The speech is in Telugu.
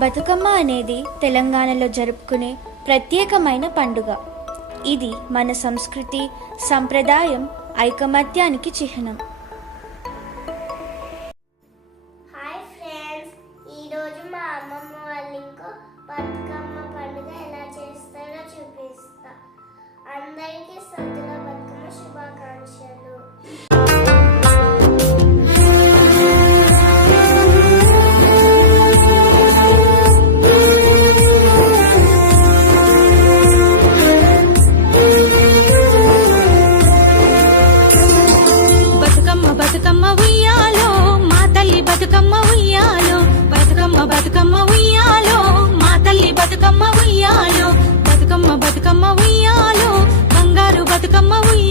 బతుకమ్మ అనేది తెలంగాణలో జరుపుకునే ప్రత్యేకమైన పండుగ. ఇది మన సంస్కృతి, సంప్రదాయం, ఐకమత్యానికి చిహ్నం. హాయ్ ఫ్రెండ్స్, ఈరోజు మా అమ్మమ్మ వాళ్ళ ఇంకో బతుకమ్మ పండుగ ఎలా చేస్తారో చూపిస్తా. అందరికీ సద్దుల బతుకమ్మ శుభాకాంక్షలు. బతుకమ్మ ఉయ్యాలో మా తల్లి బతుకమ్మ ఉయ్యాలో, బతుకమ్మ బతుకమ్మ ఉయ్యాలో మా తల్లి బతుకమ్మ ఉయ్యాలో, బతుకమ్మ బతుకమ్మ ఉయ్యాలో బంగారు బతుకమ్మ ఉయ్యాలో.